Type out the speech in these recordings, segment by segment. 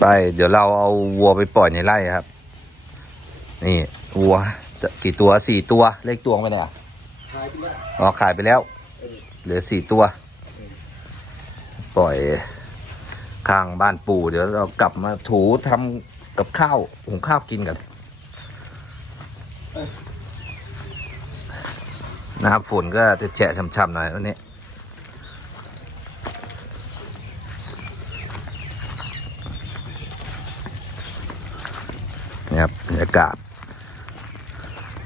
ไป เดี๋ยวเราเอาวัวไปปล่อยในไร่ครับ นี่วัวจะกี่ตัวสี่ตัวเลขตัวงไปเนี่ยขายไปแล้วอ๋อขายไปแล้ว เหลือสี่ตัว ปล่อยข้างบ้านปู่เดี๋ยวเรากลับมาถูทำกับข้าวหุงข้าวกินกันนะครับฝนก็จะแฉะช่ำๆหน่อยวันนี้ นี่ครับบรรยากาศ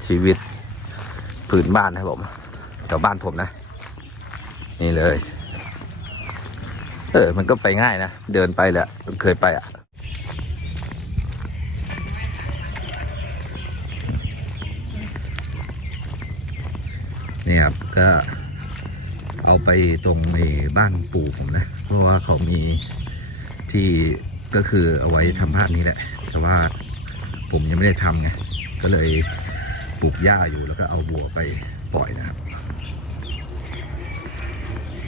ชีวิตพื้นบ้านนะครับผมแถวบ้านผมนะ นี่เลย เออ มันก็ไปง่ายนะ เดินไปแหละเคยไปอะนี่ครับก็เอาไปตรงในบ้านปู่ผมนะ เพราะว่าเขามีที่ก็คือเอาไว้ทำภาคนี้แหละ แต่ว่า ผมยังไม่ได้ทำไงก็เลยปลูกหญ้าอยู่แล้วก็เอาวัวไปปล่อยนะครับ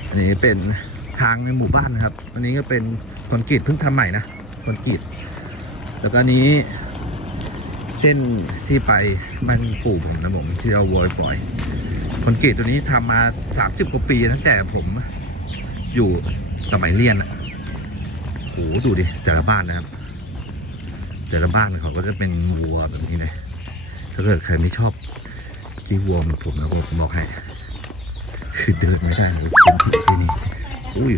อันนี้เป็นทางในหมู่บ้านนะครับ อันนี้ก็เป็นคอนกรีตเพิ่งทำใหม่นะคอนกรีตแล้วก็นนี้ เส้นที่ไปบ้านปู่ผมนะผมที่เอาวัวไปปล่อยคอนกรีตตัวนี้ทำมาสามสิบกว่าปีตั้งแต่ผมอยู่สมัยเรียนอะโหดูดิแต่ละบ้านนะครับ แต่ละบ้านเขาก็จะเป็นวัวแบบนี้เลยถ้าเกิดใครไม่ชอบจีวัวเหมือนผมนะผมบอกให้คือเดินไม่ได้เลยพื้นที่นี่อุ้ย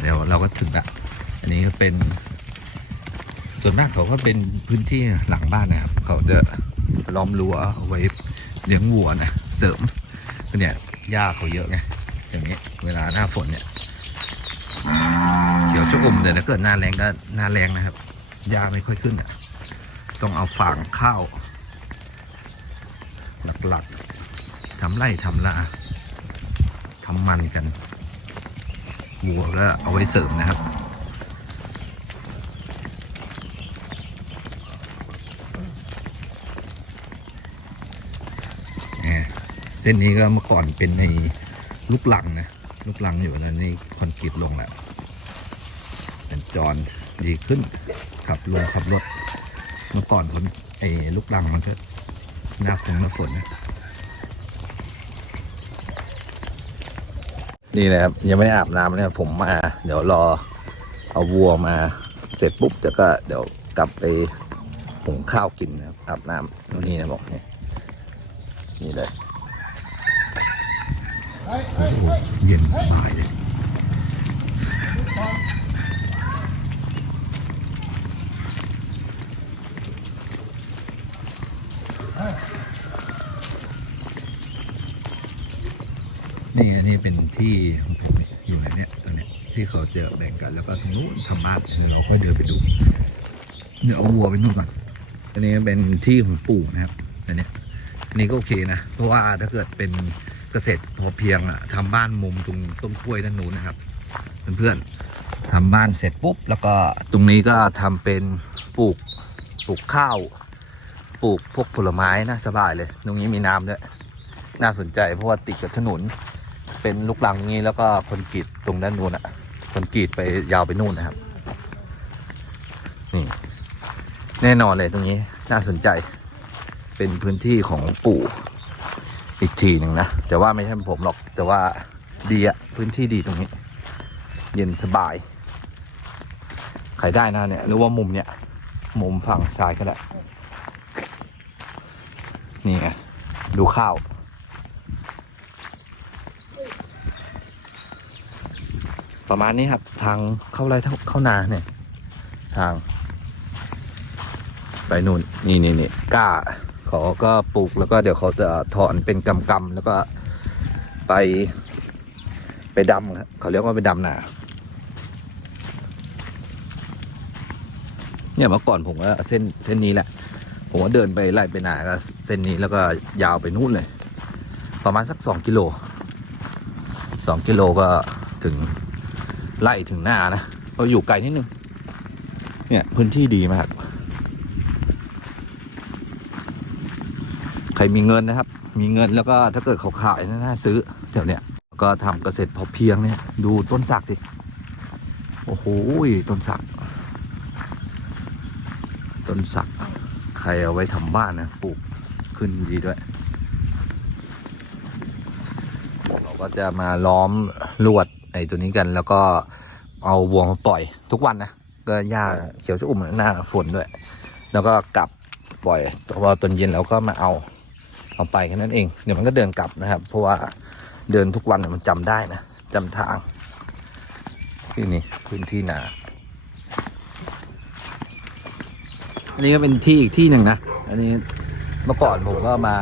เดี๋ยวเราก็ถึงละอันนี้ก็เป็น ส่วนมากเขาก็เป็นพื้นที่หลังบ้านนะครับ เขาจะล้อมรั้วเอาไว้เลี้ยงวัวนะ เสริมเนี่ยหญ้าเขาเยอะไง อย่างนี้เวลาหน้าฝนเนี่ยเขียวชอุ่มแต่ถ้าเกิดหน้าแรงก็หน้าแรงนะครับหญ้าไม่ค่อยขึ้นอะต้องเอาฟางข้าว หลักๆทำไร่ทำนาทำมันกันวัวก็เอาไว้เสริมนะครับเนี่ยเส้นนี้ก็เมื่อก่อนเป็นใน ลูกลังนะลูกลังอยู่แล้วนี่คอนกรีตลงแล้วสัญจรดีขึ้น ขับลงขับรถ เมื่อก่อนคนไอ้ลูกลังมันก็หน้าฝนหน้าฝนนะนี่นะครับ ยังไม่ได้อาบน้ำเนี่ยผมมา เดี๋ยวรอเอาวัวมาเสร็จปุ๊บเดี๋ยวก็เดี๋ยวกลับไปหุงข้าวกินนะครับอาบน้ำนี่นะบอกเนี่ยนี่เลย โอ้โหเย็นสบายเลยนี่อันนี้เป็นที่ของผมอยู่ไหนเนี่ยตรงเนี้ยที่เขาจะแบ่งกันแล้วก็ตรงนู้นทำบ้านเดี๋ยวเราค่อยเดินไปดูเดี๋ยวเอาวัวไปนู่นก่อนอันนี้เป็นที่ของปู่นะครับอันเนี้ยอันนี้ก็โอเคนะ เพราะว่าถ้าเกิดเป็น เกษตรพอเพียงอะทำบ้านมุมตรงต้นกล้วยด้านนู้นนะครับเพื่อนๆทำบ้านเสร็จปุ๊บแล้วก็ตรงนี้ก็ทำเป็นปลูกปลูกข้าวปลูกพวกผลไม้นะสบายเลย ตรงนี้มีน้ำด้วยน่าสนใจเพราะว่าติดกับถนนเป็นลูกลังนี้แล้วก็คนกรีตตรงด้านนู้นอะคนกรีตไปยาวไปนู่นนะครับนี่แน่นอนเลยตรงนี้น่าสนใจเป็นพื้นที่ของปู่ อีกทีหนึ่งนะ แต่ว่าไม่ใช่ผมหรอก แต่ว่าดีอะพื้นที่ดีตรงนี้ เย็นสบาย ใครได้นะเนี่ยหรือว่ามุมเนี่ย มุมฝั่งซ้ายก็ได้นี่ไงดูข้าว ประมาณนี้ครับ ทางเข้าไร่เข้านาเนี่ย ทาง ไปนู่น นี่นี่นี่กล้า เขาก็ปลูกแล้วก็เดี๋ยวเขาจะถอนเป็นกำกำๆแล้วก็ไป ไปดำครับเขาเรียกว่าไปดำนาเนี่ยเมื่อก่อนผมก็เส้นเส้นนี้แหละ ผมก็เดินไปไล่ไปนาก็เส้นนี้แล้วก็ยาวไปนู่นเลย ประมาณสักสองกิโลสองกิโลก็ถึงไล่ถึงหน้านะเราอยู่ไกลนิดนึง เนี่ยพื้นที่ดีมาก ใครมีเงินนะครับ มีเงินแล้วก็ถ้าเกิดเขาขายน่าซื้อแถวเนี้ยก็ทำเกษตรพอเพียงเนี่ยดูต้นสักดิโอ้โหต้นสัก ต้นสัก ใครเอาไว้ทำบ้านนะปลูกขึ้นดีด้วย เราก็จะมาล้อมลวดไอ้ตัวนี้กันแล้วก็เอาวัวมาปล่อยทุกวันนะก็หญ้าเขียวจะอุ่มหน้าฝนด้วย แล้วก็กลับปล่อยพอตอนเย็นเราก็มาเอา เอาไปแค่นั้นเอง เดี๋ยวมันก็เดินกลับนะครับ เพราะว่าเดินทุกวันเนี่ยมันจำได้นะจำทางที่นี่พื้นที่นา อันนี้ก็เป็นที่อีกที่หนึ่งนะ อันนี้เมื่อก่อนผมก็มา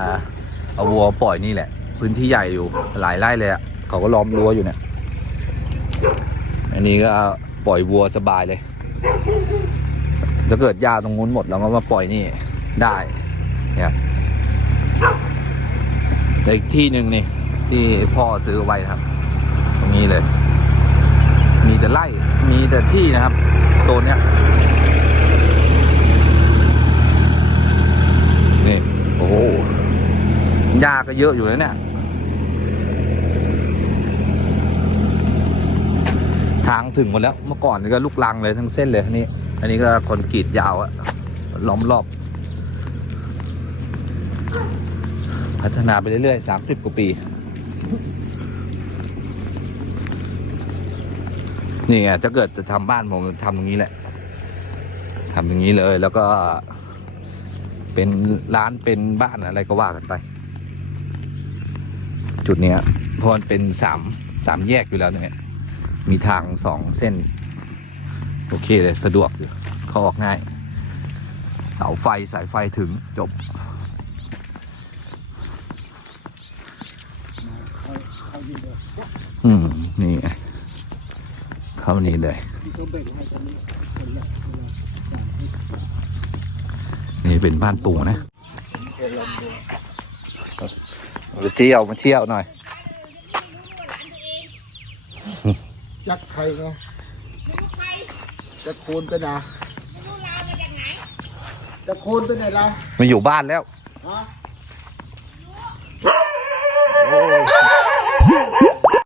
เอาวัวปล่อยนี่แหละ พื้นที่ใหญ่อยู่หลายไร่เลยอะเขาก็ล้อมรั้วอยู่เนี่ย อันนี้ก็ปล่อยวัวสบายเลย ถ้าเกิดหญ้าตรงนู้นหมดเราก็มาปล่อยนี่ได้เนี่ย อีกที่หนึ่งนี่ที่พ่อซื้อไว้ครับ ตรงนี้เลย มีแต่ไร่มีแต่ที่นะครับโซนเนี้ยนี่โอ้โหหญ้าก็เยอะอยู่แล้วเนี่ยทางถึงหมดแล้วเมื่อก่อนนี่ก็ลูกลังเลยทั้งเส้นเลยอันนี้อันนี้ก็คอนกรีตยาวอะล้อมรอบ พัฒนาไปเรื่อยๆสามสิบกว่าปี นี่ไงถ้าเกิดจะทำบ้านผมทำตรงนี้แหละทำตรงนี้เลยแล้วก็เป็นร้านเป็นบ้านอะไรก็ว่ากันไป จุดเนี้ยพราะมันเป็นสามสามแยกอยู่แล้วเนี่ยมีทางสองเส้น โอเคเลย สะดวกอยู่เข้าออกง่าย เสาไฟสายไฟถึงจบ อืม นี่ไงเข้านี่เลย นี่เป็นบ้านปู่นะมาเที่ยวมาเที่ยวหน่อย จักใครไงจะโคนไปไหนจะโคนไปไหนล่ะมาอยู่บ้านแล้ว